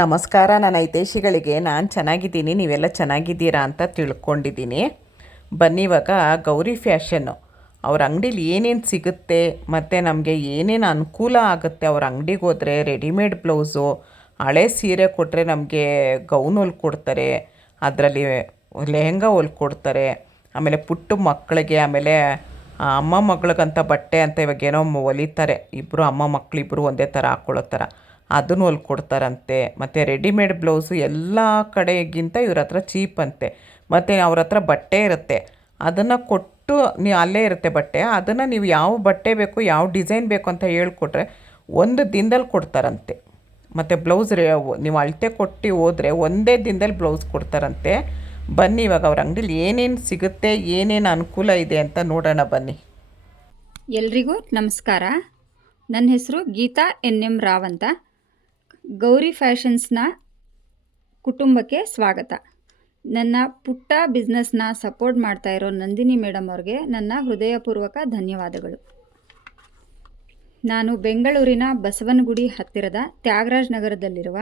ನಮಸ್ಕಾರ. ನನ್ನ ಹಿತೈಷಿಗಳಿಗೆ ನಾನು ಚೆನ್ನಾಗಿದ್ದೀನಿ, ನೀವೆಲ್ಲ ಚೆನ್ನಾಗಿದ್ದೀರಾ ಅಂತ ತಿಳ್ಕೊಂಡಿದ್ದೀನಿ. ಬನ್ನಿ, ಇವಾಗ ಗೌರಿ ಫ್ಯಾಷನ್ನು ಅವ್ರ ಅಂಗಡೀಲಿ ಏನೇನು ಸಿಗುತ್ತೆ ಮತ್ತು ನಮಗೆ ಏನೇನು ಅನುಕೂಲ ಆಗುತ್ತೆ. ಅವ್ರ ಅಂಗಡಿಗೆ ಹೋದರೆ ರೆಡಿಮೇಡ್ ಬ್ಲೌಸು, ಹಳೆ ಸೀರೆ ಕೊಟ್ಟರೆ ನಮಗೆ ಗೌನ್ ಹೊಲ್ಕೊಡ್ತಾರೆ, ಅದರಲ್ಲಿ ಲೆಹಂಗಾ ಹೊಲ್ಕೊಡ್ತಾರೆ. ಆಮೇಲೆ ಪುಟ್ಟ ಮಕ್ಕಳಿಗೆ, ಆಮೇಲೆ ಅಮ್ಮ ಮಗಳಿಗಂತ ಬಟ್ಟೆ ಅಂತ ಇವಾಗೇನೋ ಹೊಲಿತಾರೆ, ಇಬ್ಬರು ಅಮ್ಮ ಮಕ್ಕಳಿಬ್ಬರು ಒಂದೇ ಥರ ಹಾಕ್ಕೊಳ್ಳೋ ಥರ ಅದನ್ನು ಹೊಲ್ಕೊಡ್ತಾರಂತೆ. ಮತ್ತು ರೆಡಿಮೇಡ್ ಬ್ಲೌಸು ಎಲ್ಲ ಕಡೆಗಿಂತ ಇವ್ರ ಹತ್ರ ಚೀಪ್ ಅಂತೆ. ಮತ್ತು ಅವ್ರ ಹತ್ರ ಬಟ್ಟೆ ಇರುತ್ತೆ, ಅದನ್ನು ಕೊಟ್ಟು ನೀವು ಅಲ್ಲೇ ಇರುತ್ತೆ ಬಟ್ಟೆ, ಅದನ್ನು ನೀವು ಯಾವ ಬಟ್ಟೆ ಬೇಕು, ಯಾವ ಡಿಸೈನ್ ಬೇಕು ಅಂತ ಹೇಳ್ಕೊಟ್ರೆ ಒಂದು ದಿನದಲ್ಲಿ ಕೊಡ್ತಾರಂತೆ. ಮತ್ತು ಬ್ಲೌಸ್ ನೀವು ಅಳತೆ ಕೊಟ್ಟು ಹೋದರೆ ಒಂದೇ ದಿನದಲ್ಲಿ ಬ್ಲೌಸ್ ಕೊಡ್ತಾರಂತೆ. ಬನ್ನಿ, ಇವಾಗ ಅವ್ರ ಅಂಗಡಿಲಿ ಏನೇನು ಸಿಗುತ್ತೆ, ಏನೇನು ಅನುಕೂಲ ಇದೆ ಅಂತ ನೋಡೋಣ ಬನ್ನಿ. ಎಲ್ರಿಗೂ ನಮಸ್ಕಾರ. ನನ್ನ ಹೆಸರು ಗೀತಾ ಎನ್.ಎಂ. ರಾವ್ ಅಂತ. ಗೌರಿ ಫ್ಯಾಷನ್ಸ್ನ ಕುಟುಂಬಕ್ಕೆ ಸ್ವಾಗತ. ನನ್ನ ಪುಟ್ಟ ಬಿಸ್ನೆಸ್ನ ಸಪೋರ್ಟ್ ಮಾಡ್ತಾ ಇರೋ ನಂದಿನಿ ಮೇಡಮ್ ಅವ್ರಿಗೆ ನನ್ನ ಹೃದಯಪೂರ್ವಕ ಧನ್ಯವಾದಗಳು. ನಾನು ಬೆಂಗಳೂರಿನ ಬಸವನಗುಡಿ ಹತ್ತಿರದ ತ್ಯಾಗರಾಜ್ ನಗರದಲ್ಲಿರುವ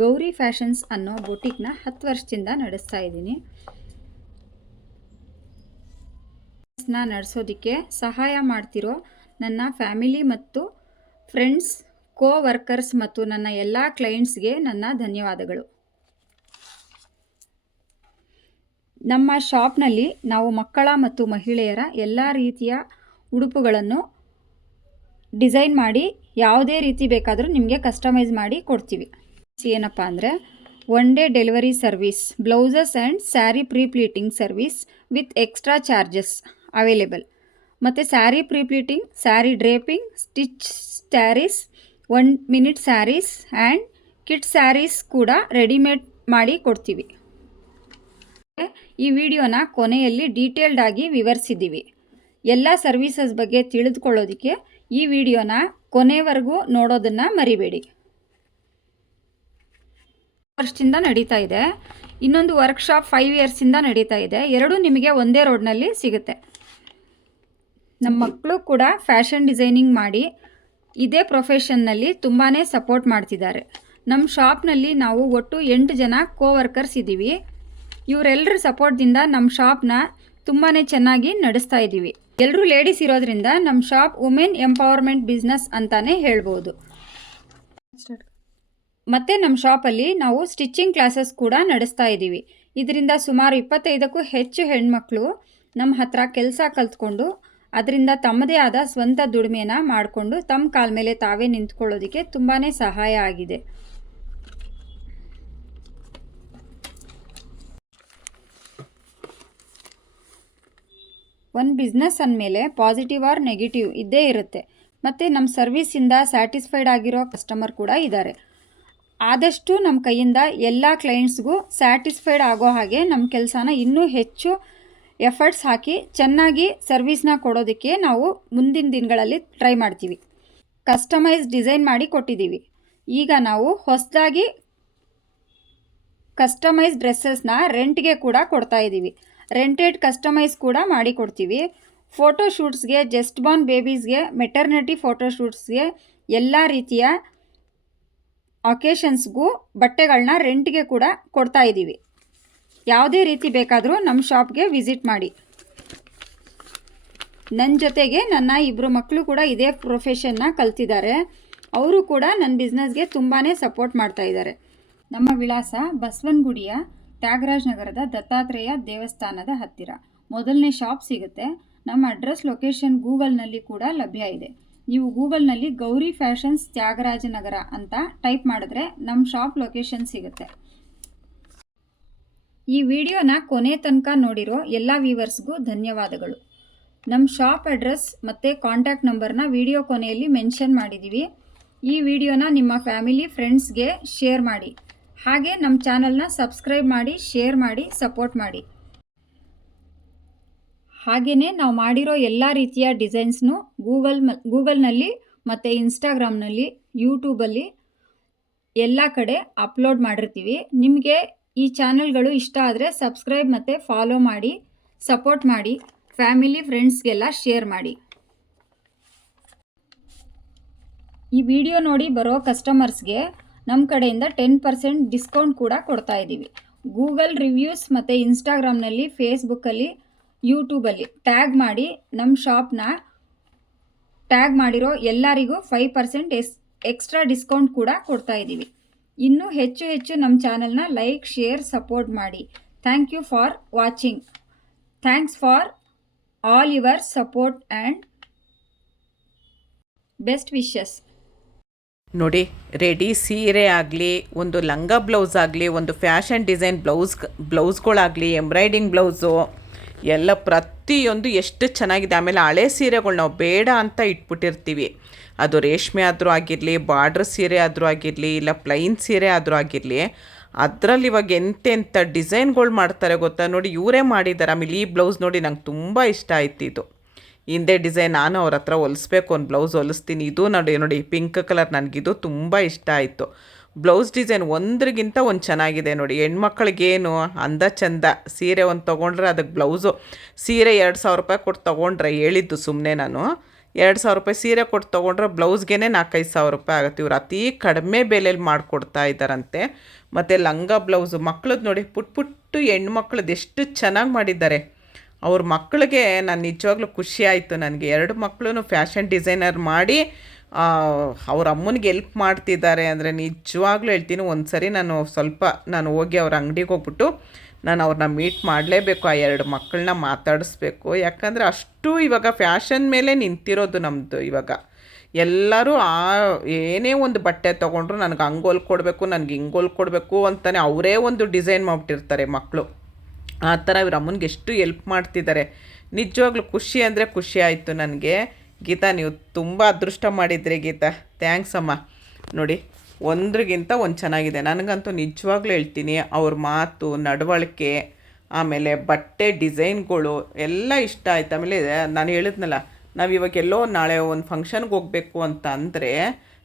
ಗೌರಿ ಫ್ಯಾಷನ್ಸ್ ಅನ್ನೋ ಬೊಟಿಕ್ನ 10 ವರ್ಷದಿಂದ ನಡೆಸ್ತಾ ಇದ್ದೀನಿ. ನಡೆಸೋದಕ್ಕೆ ಸಹಾಯ ಮಾಡ್ತಿರೋ ನನ್ನ ಫ್ಯಾಮಿಲಿ ಮತ್ತು ಫ್ರೆಂಡ್ಸ್, ವರ್ಕರ್ಸ್ ಮತ್ತು ನನ್ನ ಎಲ್ಲ ಕ್ಲೈಂಟ್ಸ್ಗೆ ನನ್ನ ಧನ್ಯವಾದಗಳು. ನಮ್ಮ ಶಾಪ್ನಲ್ಲಿ ನಾವು ಮಕ್ಕಳ ಮತ್ತು ಮಹಿಳೆಯರ ಎಲ್ಲ ರೀತಿಯ ಉಡುಪುಗಳನ್ನು ಡಿಸೈನ್ ಮಾಡಿ ಯಾವುದೇ ರೀತಿ ಬೇಕಾದರೂ ನಿಮಗೆ ಕಸ್ಟಮೈಸ್ ಮಾಡಿ ಕೊಡ್ತೀವಿ. ಏನಪ್ಪ ಅಂದರೆ, 1 day delivery service, blouses and sari prepleating service with extra charges available. ಮತ್ತು sari prepleating, sari draping, stitch saris, 1 minute saris and kit saris ಕೂಡ ರೆಡಿಮೇಡ್ ಮಾಡಿ ಕೊಡ್ತೀವಿ. ಈ ವಿಡಿಯೋನ ಕೊನೆಯಲ್ಲಿ ಡೀಟೇಲ್ಡ್ ಆಗಿ ವಿವರಿಸಿದ್ದೀವಿ. ಎಲ್ಲ ಸರ್ವೀಸಸ್ ಬಗ್ಗೆ ತಿಳಿದುಕೊಳ್ಳೋದಕ್ಕೆ ಈ ವಿಡಿಯೋನ ಕೊನೆವರೆಗೂ ನೋಡೋದನ್ನು ಮರಿಬೇಡಿ. ವರ್ಷದಿಂದ ನಡೀತಾ ಇದೆ, ಇನ್ನೊಂದು ವರ್ಕ್ಶಾಪ್ 5 ಇಯರ್ಸಿಂದ ನಡೀತಾ ಇದೆ. ಎರಡೂ ನಿಮಗೆ ಒಂದೇ ರೋಡ್ನಲ್ಲಿ ಸಿಗುತ್ತೆ. ನಮ್ಮ ಮಕ್ಕಳು ಕೂಡ ಫ್ಯಾಷನ್ ಡಿಸೈನಿಂಗ್ ಮಾಡಿ ಇದೇ ಪ್ರೊಫೆಷನ್ನಲ್ಲಿ ತುಂಬಾ ಸಪೋರ್ಟ್ ಮಾಡ್ತಿದ್ದಾರೆ. ನಮ್ಮ ಶಾಪ್ನಲ್ಲಿ ನಾವು ಒಟ್ಟು 8 ಜನ ವರ್ಕರ್ಸ್ ಇದ್ದೀವಿ. ಇವರೆಲ್ಲರ ಸಪೋರ್ಟ್ದಿಂದ ನಮ್ಮ ಶಾಪ್ನ ತುಂಬಾ ಚೆನ್ನಾಗಿ ನಡೆಸ್ತಾ ಇದ್ದೀವಿ. ಎಲ್ಲರೂ ಲೇಡೀಸ್ ಇರೋದ್ರಿಂದ ನಮ್ಮ ಶಾಪ್ ವುಮೆನ್ ಎಂಪವರ್ಮೆಂಟ್ ಬಿಸ್ನೆಸ್ ಅಂತಲೇ ಹೇಳ್ಬೋದು. ಮತ್ತು ನಮ್ಮ ಶಾಪಲ್ಲಿ ನಾವು ಸ್ಟಿಚ್ಚಿಂಗ್ ಕ್ಲಾಸಸ್ ಕೂಡ ನಡೆಸ್ತಾ ಇದ್ದೀವಿ. ಇದರಿಂದ ಸುಮಾರು 25ಕ್ಕೂ ಹೆಚ್ಚು ಹೆಣ್ಮಕ್ಳು ನಮ್ಮ ಹತ್ರ ಕೆಲಸ ಕಲ್ತ್ಕೊಂಡು ಅದರಿಂದ ತಮ್ಮದೇ ಆದ ಸ್ವಂತ ದುಡಿಮೆನ ಮಾಡಿಕೊಂಡು ತಮ್ಮ ಕಾಲ ಮೇಲೆ ತಾವೇ ನಿಂತ್ಕೊಳ್ಳೋದಕ್ಕೆ ತುಂಬಾ ಸಹಾಯ ಆಗಿದೆ. ಒಂದು ಬಿಸ್ನೆಸ್ ಅಂದಮೇಲೆ ಪಾಸಿಟಿವ್ ಆರ್ ನೆಗೆಟಿವ್ ಇದ್ದೇ ಇರುತ್ತೆ. ಮತ್ತು ನಮ್ಮ ಸರ್ವಿಸಿಂದ ಸ್ಯಾಟಿಸ್ಫೈಡ್ ಆಗಿರೋ ಕಸ್ಟಮರ್ ಕೂಡ ಇದ್ದಾರೆ. ಆದಷ್ಟು ನಮ್ಮ ಕೈಯಿಂದ ಎಲ್ಲ ಕ್ಲೈಂಟ್ಸ್ಗೂ ಸ್ಯಾಟಿಸ್ಫೈಡ್ ಆಗೋ ಹಾಗೆ ನಮ್ಮ ಕೆಲಸನ ಇನ್ನೂ ಹೆಚ್ಚು ಎಫರ್ಟ್ಸ್ ಹಾಕಿ ಚೆನ್ನಾಗಿ ಸರ್ವಿಸ್ನ ಕೊಡೋದಕ್ಕೆ ನಾವು ಮುಂದಿನ ದಿನಗಳಲ್ಲಿ ಟ್ರೈ ಮಾಡ್ತೀವಿ. ಕಸ್ಟಮೈಸ್ ಡಿಸೈನ್ ಮಾಡಿ ಕೊಟ್ಟಿದ್ದೀವಿ. ಈಗ ನಾವು ಹೊಸದಾಗಿ ಕಸ್ಟಮೈಸ್ ಡ್ರೆಸ್ಸಸ್ನ ರೆಂಟ್ಗೆ ಕೂಡ ಕೊಡ್ತಾ ಇದ್ದೀವಿ. ರೆಂಟೆಡ್ ಕಸ್ಟಮೈಸ್ ಕೂಡ ಮಾಡಿ ಕೊಡ್ತೀವಿ. ಫೋಟೋಶೂಟ್ಸ್ಗೆ, ಜಸ್ಟ್ ಬಾರ್ನ್ ಬೇಬೀಸ್ಗೆ, ಮೆಟರ್ನಿಟಿ ಫೋಟೋಶೂಟ್ಸ್ಗೆ, ಎಲ್ಲ ರೀತಿಯ ಅಕೇಶನ್ಸ್ಗೂ ಬಟ್ಟೆಗಳನ್ನ ರೆಂಟ್ಗೆ ಕೂಡ ಕೊಡ್ತಾ ಇದ್ದೀವಿ. ಯಾವುದೇ ರೀತಿ ಬೇಕಾದರೂ ನಮ್ಮ ಶಾಪ್ಗೆ ವಿಸಿಟ್ ಮಾಡಿ. ನನ್ನ ಜೊತೆಗೆ ನನ್ನ 2 ಮಕ್ಕಳು ಕೂಡ ಇದೇ ಪ್ರೊಫೆಷನ್ನ ಕಲ್ತಿದ್ದಾರೆ. ಅವರು ಕೂಡ ನನ್ನ ಬಿಸ್ನೆಸ್ಗೆ ತುಂಬಾ ಸಪೋರ್ಟ್ ಮಾಡ್ತಾ ಇದ್ದಾರೆ. ನಮ್ಮ ವಿಳಾಸ ಬಸವನಗುಡಿಯ ತ್ಯಾಗರಾಜ್ ನಗರದ ದತ್ತಾತ್ರೇಯ ದೇವಸ್ಥಾನದ ಹತ್ತಿರ 1ನೇ ಶಾಪ್ ಸಿಗುತ್ತೆ. ನಮ್ಮ ಅಡ್ರೆಸ್ ಲೊಕೇಶನ್ ಗೂಗಲ್ನಲ್ಲಿ ಕೂಡ ಲಭ್ಯ ಇದೆ. ನೀವು ಗೂಗಲ್ನಲ್ಲಿ ಗೌರಿ ಫ್ಯಾಷನ್ಸ್ ತ್ಯಾಗರಾಜನಗರ ಅಂತ ಟೈಪ್ ಮಾಡಿದ್ರೆ ನಮ್ಮ ಶಾಪ್ ಲೊಕೇಶನ್ ಸಿಗುತ್ತೆ. ಈ ವಿಡಿಯೋನ ಕೊನೆ ತನಕ ನೋಡಿರೋ ಎಲ್ಲ ವ್ಯೂವರ್ಸ್ಗೂ ಧನ್ಯವಾದಗಳು. ನಮ್ಮ ಶಾಪ್ ಅಡ್ರೆಸ್ ಮತ್ತು ಕಾಂಟ್ಯಾಕ್ಟ್ ನಂಬರ್ನ ವಿಡಿಯೋ ಕೊನೆಯಲ್ಲಿ ಮೆನ್ಷನ್ ಮಾಡಿದ್ದೀವಿ. ಈ ವಿಡಿಯೋನ ನಿಮ್ಮ ಫ್ಯಾಮಿಲಿ ಫ್ರೆಂಡ್ಸ್ಗೆ ಶೇರ್ ಮಾಡಿ. ಹಾಗೆ ನಮ್ಮ ಚಾನಲ್ನ ಸಬ್ಸ್ಕ್ರೈಬ್ ಮಾಡಿ, ಶೇರ್ ಮಾಡಿ, ಸಪೋರ್ಟ್ ಮಾಡಿ. ಹಾಗೆಯೇ ನಾವು ಮಾಡಿರೋ ಎಲ್ಲ ರೀತಿಯ ಡಿಸೈನ್ಸ್ನು ಗೂಗಲ್ನಲ್ಲಿ ಮತ್ತು ಇನ್ಸ್ಟಾಗ್ರಾಮ್ನಲ್ಲಿ, ಯೂಟ್ಯೂಬಲ್ಲಿ ಎಲ್ಲ ಕಡೆ ಅಪ್ಲೋಡ್ ಮಾಡಿರ್ತೀವಿ. ನಿಮಗೆ ಈ ಚಾನಲ್ಗಳು ಇಷ್ಟ ಆದರೆ ಸಬ್ಸ್ಕ್ರೈಬ್ ಮತ್ತು ಫಾಲೋ ಮಾಡಿ, ಸಪೋರ್ಟ್ ಮಾಡಿ, ಫ್ಯಾಮಿಲಿ ಫ್ರೆಂಡ್ಸ್ಗೆಲ್ಲ ಶೇರ್ ಮಾಡಿ. ಈ ವಿಡಿಯೋ ನೋಡಿ ಬರೋ ಕಸ್ಟಮರ್ಸ್ಗೆ ನಮ್ಮ ಕಡೆಯಿಂದ 10% ಡಿಸ್ಕೌಂಟ್ ಕೂಡ ಕೊಡ್ತಾ ಇದ್ದೀವಿ. ಗೂಗಲ್ ರಿವ್ಯೂಸ್ ಮತ್ತು ಇನ್ಸ್ಟಾಗ್ರಾಮ್ನಲ್ಲಿ, ಫೇಸ್ಬುಕ್ಕಲ್ಲಿ, ಯೂಟ್ಯೂಬಲ್ಲಿ ಟ್ಯಾಗ್ ಮಾಡಿ ನಮ್ಮ ಶಾಪ್ನ ಟ್ಯಾಗ್ ಮಾಡಿರೋ ಎಲ್ಲರಿಗೂ 5% ಎಕ್ಸ್ಟ್ರಾ ಡಿಸ್ಕೌಂಟ್ ಕೂಡ ಕೊಡ್ತಾ ಇದ್ದೀವಿ. ಇನ್ನೂ ಹೆಚ್ಚು ಹೆಚ್ಚು ನಮ್ಮ ಚಾನಲ್ನ ಲೈಕ್, ಶೇರ್, ಸಪೋರ್ಟ್ ಮಾಡಿ. Thank you for watching. Thanks for all your support and best wishes. ನೋಡಿ, ರೆಡಿ ಸೀರೆ ಆಗಲಿ, ಒಂದು ಲಂಗ ಬ್ಲೌಸ್ ಆಗಲಿ, ಒಂದು ಫ್ಯಾಷನ್ ಡಿಸೈನ್ ಬ್ಲೌಸ್ಗಳಾಗಲಿ, ಎಂಬ್ರಾಯ್ಡಿಂಗ್ ಬ್ಲೌಸು ಎಲ್ಲ ಪ್ರತಿಯೊಂದು ಎಷ್ಟು ಚೆನ್ನಾಗಿದೆ. ಆಮೇಲೆ ಹಳೆ ಸೀರೆಗಳು ನಾವು ಬೇಡ ಅಂತ ಇಟ್ಬಿಟ್ಟಿರ್ತೀವಿ. ಅದು ರೇಷ್ಮೆ ಆದರೂ ಆಗಿರಲಿ, ಬಾರ್ಡ್ರ್ ಸೀರೆ ಆದರೂ ಆಗಿರಲಿ, ಇಲ್ಲ ಪ್ಲೈನ್ ಸೀರೆ ಆದರೂ ಆಗಿರಲಿ, ಅದರಲ್ಲಿ ಇವಾಗ ಎಂತೆಂಥ ಡಿಸೈನ್ಗಳು ಮಾಡ್ತಾರೆ ಗೊತ್ತಾ. ನೋಡಿ, ಇವರೇ ಮಾಡಿದ್ದಾರೆ. ಆಮೇಲೆ ಈ ಬ್ಲೌಸ್ ನೋಡಿ, ನಂಗೆ ತುಂಬ ಇಷ್ಟ ಆಯ್ತು. ಇದು ಹಿಂದೆ ಡಿಸೈನ್ ನಾನು ಅವ್ರ ಹತ್ರ ಹೊಲಿಸ್ಬೇಕು, ಒಂದು ಬ್ಲೌಸ್ ಹೊಲಿಸ್ತೀನಿ. ಇದು ನೋಡಿ ಪಿಂಕ್ ಕಲರ್, ನನಗಿದು ತುಂಬ ಇಷ್ಟ ಆಯಿತು. ಬ್ಲೌಸ್ ಡಿಸೈನ್ ಒಂದ್ರಿಗಿಂತ ಒಂದು ಚೆನ್ನಾಗಿದೆ ನೋಡಿ. ಹೆಣ್ಮಕ್ಳಿಗೇನು ಅಂದ ಚಂದ. ಸೀರೆ ಒಂದು ತೊಗೊಂಡ್ರೆ ಅದಕ್ಕೆ ಬ್ಲೌಸು, ಸೀರೆ 2,000 ರೂಪಾಯಿ ಕೊಟ್ಟು ತೊಗೊಂಡ್ರೆ, ಹೇಳಿದ್ದು ಸುಮ್ಮನೆ ನಾನು, 2,000 ರೂಪಾಯಿ ಸೀರೆ ಕೊಟ್ಟು ತೊಗೊಂಡ್ರೆ ಬ್ಲೌಸ್ಗೆ 4,000-5,000 ರೂಪಾಯಿ ಆಗುತ್ತೆ. ಇವ್ರು ಅತಿ ಕಡಿಮೆ ಬೆಲೆಯಲ್ಲಿ ಮಾಡಿಕೊಡ್ತಾ ಇದ್ದಾರಂತೆ. ಮತ್ತು ಲಂಗ ಬ್ಲೌಸು ಮಕ್ಳದ್ದು ನೋಡಿ, ಪುಟ್ಟು ಹೆಣ್ಮಕ್ಳದ್ದು ಎಷ್ಟು ಚೆನ್ನಾಗಿ ಮಾಡಿದ್ದಾರೆ. ಅವ್ರ ಮಕ್ಕಳಿಗೆ ನಾನು ನಿಜವಾಗ್ಲೂ ಖುಷಿ ಆಯಿತು. ನನಗೆ 2 ಮಕ್ಕಳು ಫ್ಯಾಷನ್ ಡಿಸೈನರ್ ಮಾಡಿ ಅವ್ರ ಅಮ್ಮನಿಗೆ ಎಲ್ಪ್ ಮಾಡ್ತಿದ್ದಾರೆ ಅಂದರೆ ನಿಜವಾಗ್ಲೂ ಹೇಳ್ತೀನಿ. ಒಂದು ಸರಿ ನಾನು ಹೋಗಿ ಅವ್ರ ಅಂಗಡಿಗೆ ಹೋಗ್ಬಿಟ್ಟು ನಾನು ಅವ್ರನ್ನ ಮೀಟ್ ಮಾಡಲೇಬೇಕು. ಆ 2 ಮಕ್ಕಳನ್ನ ಮಾತಾಡಿಸ್ಬೇಕು. ಯಾಕಂದರೆ ಅಷ್ಟು ಇವಾಗ ಫ್ಯಾಷನ್ ಮೇಲೆ ನಿಂತಿರೋದು ನಮ್ಮದು. ಇವಾಗ ಎಲ್ಲರೂ ಏನೇ ಒಂದು ಬಟ್ಟೆ ತೊಗೊಂಡ್ರು ನನಗೆ ಹಂಗೆ ಹೊಲ್ಕೊಡ್ಬೇಕು, ನನಗೆ ಹಿಂಗೆ ಹೊಲ್ಕೊಡ್ಬೇಕು ಅಂತಲೇ ಅವರೇ ಒಂದು ಡಿಸೈನ್ ಮಾಡಿಬಿಟ್ಟಿರ್ತಾರೆ ಮಕ್ಕಳು. ಆ ಥರ ಇವ್ರ ಅಮ್ಮನಿಗೆ ಎಷ್ಟು ಎಲ್ಪ್ ಮಾಡ್ತಿದ್ದಾರೆ. ನಿಜವಾಗ್ಲೂ ಖುಷಿ ಅಂದರೆ ಖುಷಿ ಆಯಿತು ನನಗೆ. ಗೀತಾ, ನೀವು ತುಂಬ ಅದೃಷ್ಟ ಮಾಡಿದ್ರಿ ಗೀತಾ. ಥ್ಯಾಂಕ್ಸ್ ಅಮ್ಮ. ನೋಡಿ, ಒಂದ್ರಿಗಿಂತ ಒಂದು ಚೆನ್ನಾಗಿದೆ. ನನಗಂತೂ ನಿಜವಾಗ್ಲೂ ಹೇಳ್ತೀನಿ, ಅವ್ರ ಮಾತು, ನಡವಳಿಕೆ, ಆಮೇಲೆ ಬಟ್ಟೆ ಡಿಸೈನ್ಗಳು ಎಲ್ಲ ಇಷ್ಟ ಆಯ್ತು. ಆಮೇಲೆ ನಾನು ಹೇಳಿದ್ನಲ್ಲ, ನಾವು ಇವಾಗ ಎಲ್ಲೋ ನಾಳೆ ಒಂದು ಫಂಕ್ಷನ್ಗೆ ಹೋಗಬೇಕು ಅಂತ ಅಂದರೆ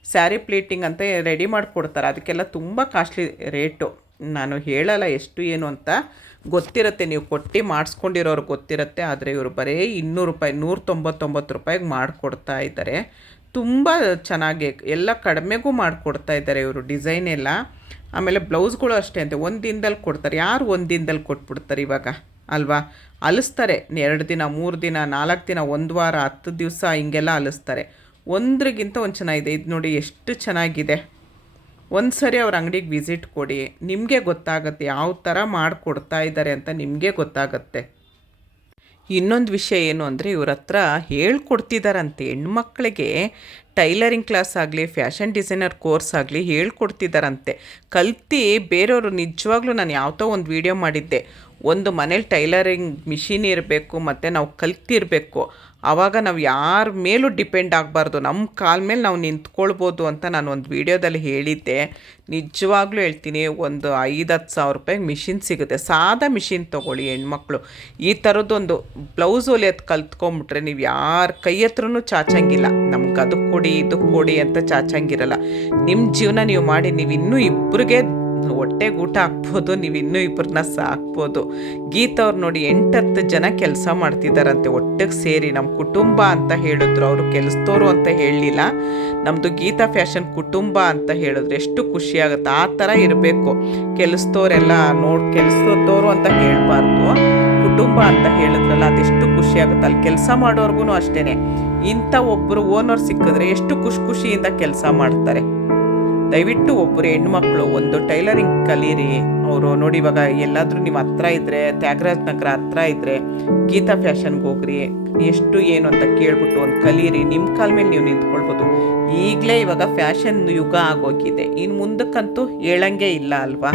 ಸ್ಯಾರಿ ಪ್ಲೀಟಿಂಗ್ ಅಂತ ರೆಡಿ ಮಾಡಿಕೊಡ್ತಾರೆ. ಅದಕ್ಕೆಲ್ಲ ತುಂಬ ಕಾಸ್ಟ್ಲಿ ರೇಟು. ನಾನು ಹೇಳಲ್ಲ ಎಷ್ಟು ಏನು ಅಂತ, ಗೊತ್ತಿರುತ್ತೆ, ನೀವು ಕೊಟ್ಟು ಮಾಡಿಸ್ಕೊಂಡಿರೋರು ಗೊತ್ತಿರುತ್ತೆ. ಆದರೆ ಇವರು ಬರೀ 200 ರೂಪಾಯಿ, 199 ರೂಪಾಯಿಗೆ ಮಾಡಿಕೊಡ್ತಾ ಇದ್ದಾರೆ. ತುಂಬ ಚೆನ್ನಾಗಿ ಎಲ್ಲ ಕಡಿಮೆಗೂ ಮಾಡಿಕೊಡ್ತಾ ಇದ್ದಾರೆ ಇವರು ಡಿಸೈನ್ ಎಲ್ಲ. ಆಮೇಲೆ ಬ್ಲೌಸ್ಗಳು ಅಷ್ಟೇ ಅಂತೆ, ಒಂದು ದಿನದಲ್ಲಿ ಕೊಡ್ತಾರೆ. ಯಾರು ಒಂದು ದಿನದಲ್ಲಿ ಕೊಟ್ಬಿಡ್ತಾರೆ ಇವಾಗ, ಅಲ್ವಾ? ಅಲಿಸ್ತಾರೆ 2 ದಿನ, 3 ದಿನ, 4 ದಿನ, 1 ವಾರ, 10 ದಿವಸ ಹಿಂಗೆಲ್ಲ ಅಲಿಸ್ತಾರೆ. ಒಂದ್ರಿಗಿಂತ ಒಂದು ಚೆನ್ನಾಗಿದೆ. ಇದು ನೋಡಿ ಎಷ್ಟು ಚೆನ್ನಾಗಿದೆ. ಒಂದು ಸರಿ ಅವ್ರ ಅಂಗಡಿಗೆ ವಿಸಿಟ್ ಕೊಡಿ, ನಿಮಗೆ ಗೊತ್ತಾಗುತ್ತೆ ಯಾವ ಥರ ಮಾಡಿಕೊಡ್ತಾ ಇದ್ದಾರೆ ಅಂತ ನಿಮಗೆ ಗೊತ್ತಾಗುತ್ತೆ. ಇನ್ನೊಂದು ವಿಷಯ ಏನು ಅಂದರೆ, ಇವ್ರ ಹತ್ರ ಹೇಳ್ಕೊಡ್ತಿದ್ದಾರಂತೆ ಹೆಣ್ಮಕ್ಳಿಗೆ ಟೈಲರಿಂಗ್ ಕ್ಲಾಸ್ ಆಗಲಿ, ಫ್ಯಾಷನ್ ಡಿಸೈನರ್ ಕೋರ್ಸ್ ಆಗಲಿ ಹೇಳ್ಕೊಡ್ತಿದ್ದಾರಂತೆ. ಕಲ್ತು ಬೇರೆಯವರು, ನಿಜವಾಗ್ಲೂ ನಾನು ಯಾವತ್ತೋ ಒಂದು ವಿಡಿಯೋ ಮಾಡಿದ್ದೆ, ಒಂದು ಮನೇಲಿ ಟೈಲರಿಂಗ್ ಮಿಷಿನ್ ಇರಬೇಕು ಮತ್ತು ನಾವು ಕಲ್ತಿರಬೇಕು. ಆವಾಗ ನಾವು ಯಾರ ಮೇಲೂ ಡಿಪೆಂಡ್ ಆಗಬಾರ್ದು, ನಮ್ಮ ಕಾಲ ಮೇಲೆ ನಾವು ನಿಂತ್ಕೊಳ್ಬೋದು ಅಂತ ನಾನು ಒಂದು ವೀಡಿಯೋದಲ್ಲಿ ಹೇಳಿದ್ದೆ. ನಿಜವಾಗ್ಲೂ ಹೇಳ್ತೀನಿ, ಒಂದು 5-10 ಸಾವಿರ ರೂಪಾಯಿಗೆ ಮಿಷಿನ್ ಸಿಗುತ್ತೆ. ಸಾದಾ ಮಿಷಿನ್ ತೊಗೊಳ್ಳಿ ಹೆಣ್ಮಕ್ಳು. ಈ ಥರದ್ದೊಂದು ಬ್ಲೌಸ್ ಹೊಲಿಯೋದು ಕಲ್ತ್ಕೊಂಬಿಟ್ರೆ ನೀವು ಯಾರ ಕೈ ಹತ್ರನೂ ಚಾಚಂಗಿಲ್ಲ. ನಮ್ಗೆ ಅದಕ್ಕೆ ಕೊಡಿ, ಇದಕ್ಕೆ ಕೊಡಿ ಅಂತ ಚಾಚಂಗಿರಲ್ಲ. ನಿಮ್ಮ ಜೀವನ ನೀವು ಮಾಡಿ, ನೀವು ಇನ್ನೂ ಇಬ್ಬರಿಗೆ ಹೊಟ್ಟೆಗೆ ಊಟ ಹಾಕ್ಬೋದು, ನೀವು ಇನ್ನೂ ಇಬ್ಬರನ್ನ ಸಾಕ್ಬೋದು. ಗೀತವ್ರು ನೋಡಿ 8-10 ಜನ ಕೆಲಸ ಮಾಡ್ತಿದ್ದಾರಂತೆ ಒಟ್ಟಿಗೆ ಸೇರಿ. ನಮ್ಮ ಕುಟುಂಬ ಅಂತ ಹೇಳಿದ್ರು, ಅವರು ಕೆಲಸದವರು ಅಂತ ಹೇಳಲಿಲ್ಲ. ನಮ್ಮದು ಗೀತಾ ಫ್ಯಾಷನ್ ಕುಟುಂಬ ಅಂತ ಹೇಳಿದ್ರು. ಎಷ್ಟು ಖುಷಿಯಾಗುತ್ತೆ. ಆ ಥರ ಇರಬೇಕು. ಕೆಲಸದವರೆಲ್ಲ ಕೆಲಸದವರು ಅಂತ ಹೇಳಬಾರ್ದು, ಕುಟುಂಬ ಅಂತ ಹೇಳಿದ್ರಲ್ಲ, ಅದೆಷ್ಟು ಖುಷಿಯಾಗುತ್ತೆ. ಅಲ್ಲಿ ಕೆಲಸ ಮಾಡೋರ್ಗು ಅಷ್ಟೇ, ಇಂಥ ಒಬ್ಬರು ಓನರ್ ಸಿಕ್ಕಿದ್ರೆ ಎಷ್ಟು ಖುಷಿಯಿಂದ ಕೆಲಸ ಮಾಡ್ತಾರೆ. ದಯವಿಟ್ಟು ಒಬ್ಬರು ಹೆಣ್ಮಕ್ಳು ಒಂದು ಟೈಲರಿಂಗ್ ಕಲೀರಿ. ಅವರು ನೋಡಿ, ಇವಾಗ ಎಲ್ಲಾದರೂ ನೀವು ಹತ್ರ ಇದ್ದರೆ, ತ್ಯಾಗರಾಜ ನಗರ ಹತ್ರ ಇದ್ದರೆ ಗೀತಾ ಫ್ಯಾಷನ್ಗೆ ಹೋಗ್ರಿ. ಎಷ್ಟು ಏನು ಅಂತ ಕೇಳ್ಬಿಟ್ಟು ಒಂದು ಕಲೀರಿ. ನಿಮ್ಮ ಕಾಲ ಮೇಲೆ ನೀವು ನಿಂತ್ಕೊಳ್ಬೋದು. ಈಗಲೇ ಇವಾಗ ಫ್ಯಾಷನ್ ಯುಗ ಆಗೋಗಿದೆ, ಇನ್ನು ಮುಂದಕ್ಕಂತೂ ಹೇಳಂಗೆ ಇಲ್ಲ ಅಲ್ವಾ?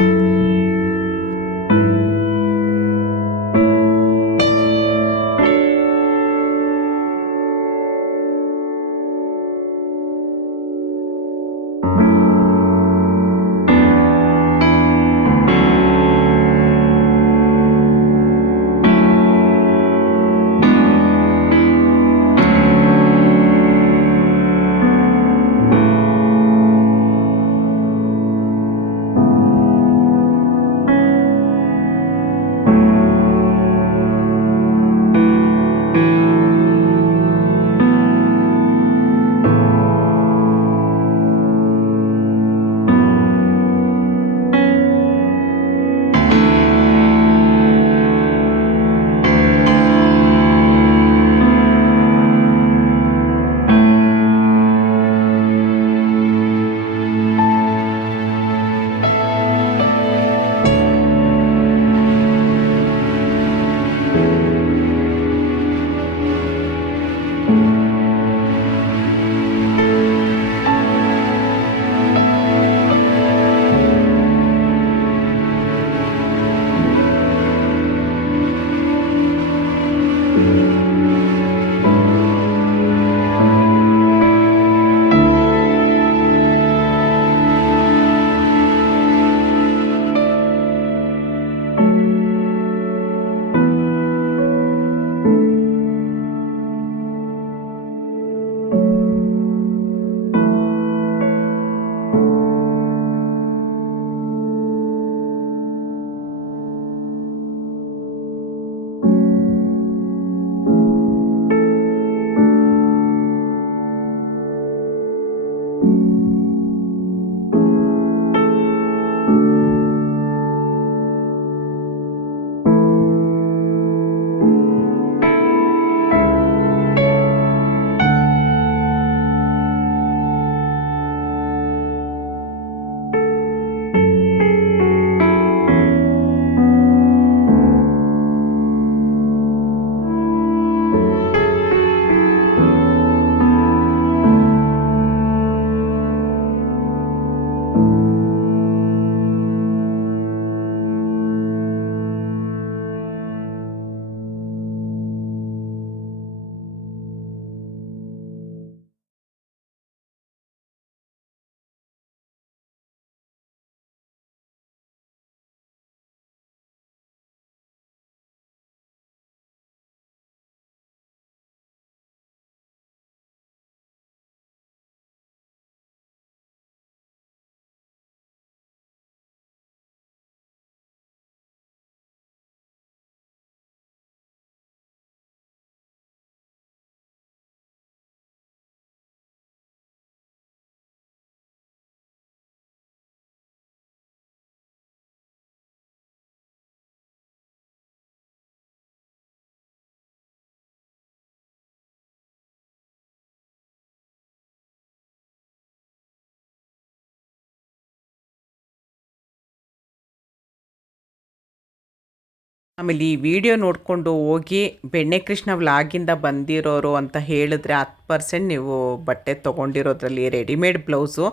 ಆಮೇಲೆ ಈ ವಿಡಿಯೋ ನೋಡಿಕೊಂಡು ಹೋಗಿ ಬೆಣ್ಣೆ ಕೃಷ್ಣ ವ್ಲಾಗಿಂದ ಬಂದಿರೋರು ಅಂತ ಹೇಳಿದ್ರೆ 10% ನೀವು ಬಟ್ಟೆ ತೊಗೊಂಡಿರೋದ್ರಲ್ಲಿ ರೆಡಿಮೇಡ್ ಬ್ಲೌಸು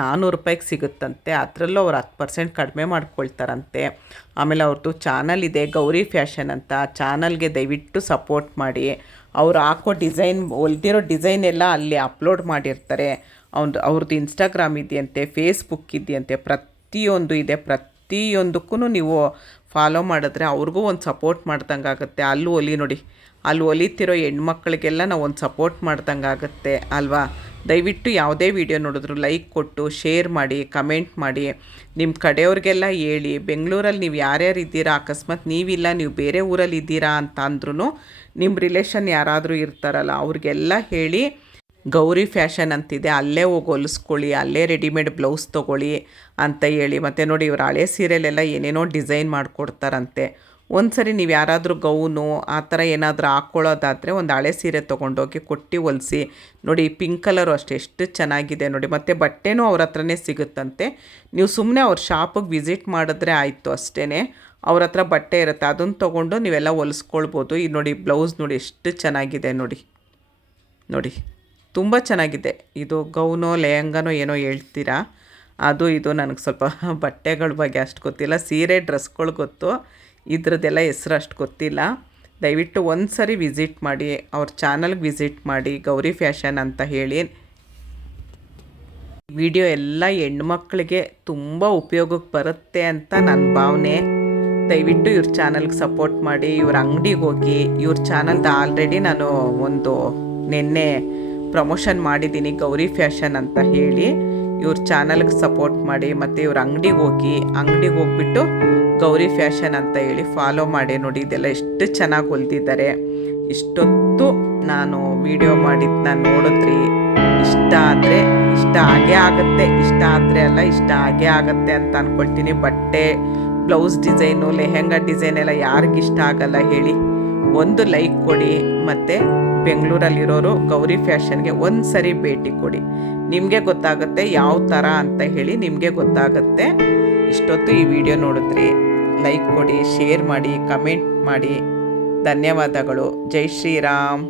400 ರೂಪಾಯಿಗೆ ಸಿಗುತ್ತಂತೆ. ಅದರಲ್ಲೂ ಅವ್ರು 10% ಕಡಿಮೆ ಮಾಡ್ಕೊಳ್ತಾರಂತೆ. ಆಮೇಲೆ ಅವ್ರದ್ದು ಚಾನಲ್ ಇದೆ ಗೌರಿ ಫ್ಯಾಷನ್ ಅಂತ. ಚಾನಲ್ಗೆ ದಯವಿಟ್ಟು ಸಪೋರ್ಟ್ ಮಾಡಿ. ಅವ್ರು ಹಾಕೋ ಡಿಸೈನ್ ಹೊಲ್ದಿರೋ ಡಿಸೈನ್ ಎಲ್ಲ ಅಲ್ಲಿ ಅಪ್ಲೋಡ್ ಮಾಡಿರ್ತಾರೆ. ಅವ್ರದ್ದು ಇನ್ಸ್ಟಾಗ್ರಾಮ್ ಇದೆಯಂತೆ, ಫೇಸ್ಬುಕ್ ಇದೆಯಂತೆ, ಪ್ರತಿಯೊಂದು ಇದೆ. ಪ್ರತಿಯೊಂದಕ್ಕೂ ನೀವು ಫಾಲೋ ಮಾಡಿದ್ರೆ ಅವ್ರಿಗೂ ಒಂದು ಸಪೋರ್ಟ್ ಮಾಡ್ದಂಗೆ ಆಗುತ್ತೆ. ಅಲ್ಲಿ ಹೊಲಿ ನೋಡಿ, ಅಲ್ಲಿ ಹೊಲಿತಿರೋ ಹೆಣ್ಮಕ್ಳಿಗೆಲ್ಲ ನಾವು ಒಂದು ಸಪೋರ್ಟ್ ಮಾಡ್ದಂಗೆ ಆಗುತ್ತೆ ಅಲ್ವಾ. ದಯವಿಟ್ಟು ಯಾವುದೇ ವಿಡಿಯೋ ನೋಡಿದ್ರು ಲೈಕ್ ಕೊಟ್ಟು ಶೇರ್ ಮಾಡಿ, ಕಮೆಂಟ್ ಮಾಡಿ, ನಿಮ್ಮ ಕಡೆಯವ್ರಿಗೆಲ್ಲ ಹೇಳಿ. ಬೆಂಗಳೂರಲ್ಲಿ ನೀವು ಯಾರ್ಯಾರು ಇದ್ದೀರಾ, ಅಕಸ್ಮಾತ್ ನೀವಿಲ್ಲ ನೀವು ಬೇರೆ ಊರಲ್ಲಿ ಇದ್ದೀರಾ ಅಂತ ಅಂದ್ರೂ ನಿಮ್ಮ ರಿಲೇಷನ್ ಯಾರಾದರೂ ಇರ್ತಾರಲ್ಲ ಅವ್ರಿಗೆಲ್ಲ ಹೇಳಿ ಗೌರಿ ಫ್ಯಾಷನ್ ಅಂತಿದೆ, ಅಲ್ಲೇ ಹೋಗಿ ಹೊಲಿಸ್ಕೊಳ್ಳಿ, ಅಲ್ಲೇ ರೆಡಿಮೇಡ್ ಬ್ಲೌಸ್ ತೊಗೊಳ್ಳಿ ಅಂತ ಹೇಳಿ. ಮತ್ತು ನೋಡಿ ಇವ್ರು ಹಳೆ ಸೀರೆಲೆಲ್ಲ ಏನೇನೋ ಡಿಸೈನ್ ಮಾಡಿಕೊಡ್ತಾರಂತೆ. ಒಂದು ಸರಿ ನೀವು ಯಾರಾದರೂ ಗೌನು ಆ ಥರ ಏನಾದರೂ ಹಾಕ್ಕೊಳ್ಳೋದಾದರೆ ಒಂದು ಹಳೆ ಸೀರೆ ತೊಗೊಂಡೋಗಿ ಕೊಟ್ಟು ಹೊಲಿಸಿ. ನೋಡಿ ಪಿಂಕ್ ಕಲರು ಅಷ್ಟೇ ಎಷ್ಟು ಚೆನ್ನಾಗಿದೆ ನೋಡಿ. ಮತ್ತು ಬಟ್ಟೆನೂ ಅವ್ರ ಹತ್ರನೇ ಸಿಗುತ್ತಂತೆ. ನೀವು ಸುಮ್ಮನೆ ಅವ್ರ ಶಾಪಿಗೆ ವಿಸಿಟ್ ಮಾಡಿದ್ರೆ ಆಯಿತು ಅಷ್ಟೇ. ಅವ್ರ ಹತ್ರ ಬಟ್ಟೆ ಇರುತ್ತೆ, ಅದನ್ನು ತೊಗೊಂಡು ನೀವೆಲ್ಲ ಹೊಲಿಸ್ಕೊಳ್ಬೋದು. ಈ ನೋಡಿ ಬ್ಲೌಸ್ ನೋಡಿ ಎಷ್ಟು ಚೆನ್ನಾಗಿದೆ ನೋಡಿ. ನೋಡಿ ತುಂಬ ಚೆನ್ನಾಗಿದೆ. ಇದು ಗೌನೋ ಲೆಹಂಗನೋ ಏನೋ ಹೇಳ್ತೀರಾ, ಅದು ಇದು ನನಗೆ ಸ್ವಲ್ಪ ಬಟ್ಟೆಗಳ ಬಗ್ಗೆ ಅಷ್ಟು ಗೊತ್ತಿಲ್ಲ. ಸೀರೆ ಡ್ರೆಸ್ಗಳು ಗೊತ್ತು, ಇದ್ರದ್ದೆಲ್ಲ ಹೆಸ್ರು ಅಷ್ಟು ಗೊತ್ತಿಲ್ಲ. ದಯವಿಟ್ಟು ಒಂದು ಸರಿ ವಿಸಿಟ್ ಮಾಡಿ, ಅವ್ರ ಚಾನಲ್ಗೆ ವಿಸಿಟ್ ಮಾಡಿ, ಗೌರಿ ಫ್ಯಾಷನ್ ಅಂತ ಹೇಳಿ. ವಿಡಿಯೋ ಎಲ್ಲ ಹೆಣ್ಮಕ್ಳಿಗೆ ತುಂಬ ಉಪಯೋಗಕ್ಕೆ ಬರುತ್ತೆ ಅಂತ ನನ್ನ ಭಾವನೆ. ದಯವಿಟ್ಟು ಇವ್ರ ಚಾನಲ್ಗೆ ಸಪೋರ್ಟ್ ಮಾಡಿ. ಇವ್ರ ಅಂಗಡಿಗೆ ಹೋಗಿ, ಇವ್ರ ಚಾನಲ್ದು ಆಲ್ರೆಡಿ ನಾನು ಒಂದು ನಿನ್ನೆ ಪ್ರಮೋಷನ್ ಮಾಡಿದ್ದೀನಿ ಗೌರಿ ಫ್ಯಾಷನ್ ಅಂತ ಹೇಳಿ. ಇವ್ರ ಚಾನಲ್ಗೆ ಸಪೋರ್ಟ್ ಮಾಡಿ. ಮತ್ತು ಇವ್ರ ಅಂಗಡಿಗೆ ಹೋಗ್ಬಿಟ್ಟು ಗೌರಿ ಫ್ಯಾಷನ್ ಅಂತ ಹೇಳಿ ಫಾಲೋ ಮಾಡಿ. ನೋಡಿ ಇದೆಲ್ಲ ಎಷ್ಟು ಚೆನ್ನಾಗಿ ಹೊಲ್ದಿದ್ದಾರೆ. ಇಷ್ಟೊತ್ತು ನಾನು ವಿಡಿಯೋ ಮಾಡಿದ್ದನ್ನ ನೋಡಿದ್ರಿ. ಇಷ್ಟ ಆದರೆ ಇಷ್ಟ ಆಗೇ ಆಗುತ್ತೆ, ಇಷ್ಟ ಆದರೆ ಅಲ್ಲ ಇಷ್ಟ ಆಗೇ ಆಗುತ್ತೆ ಅಂತ ಅಂದ್ಕೊಳ್ತೀನಿ. ಬಟ್ಟೆ ಬ್ಲೌಸ್ ಡಿಸೈನು ಲೆಹೆಂಗಾ ಡಿಸೈನ್ ಎಲ್ಲ ಯಾರಿಗಿಷ್ಟ ಆಗಲ್ಲ ಹೇಳಿ. ಒಂದು ಲೈಕ್ ಕೊಡಿ. ಮತ್ತು ಬೆಂಗಳೂರಲ್ಲಿರೋರು ಗೌರಿ ಫ್ಯಾಷನ್ಗೆ ಒಂದು ಸರಿ ಭೇಟಿ ಕೊಡಿ. ನಿಮಗೆ ಗೊತ್ತಾಗುತ್ತೆ ಯಾವ ಥರ ಅಂತ ಹೇಳಿ, ನಿಮಗೆ ಗೊತ್ತಾಗುತ್ತೆ. ಇಷ್ಟೊತ್ತು ಈ ವಿಡಿಯೋ ನೋಡಿದ್ರಿ, ಲೈಕ್ ಕೊಡಿ, ಶೇರ್ ಮಾಡಿ, ಕಮೆಂಟ್ ಮಾಡಿ. ಧನ್ಯವಾದಗಳು. ಜೈ ಶ್ರೀರಾಮ್.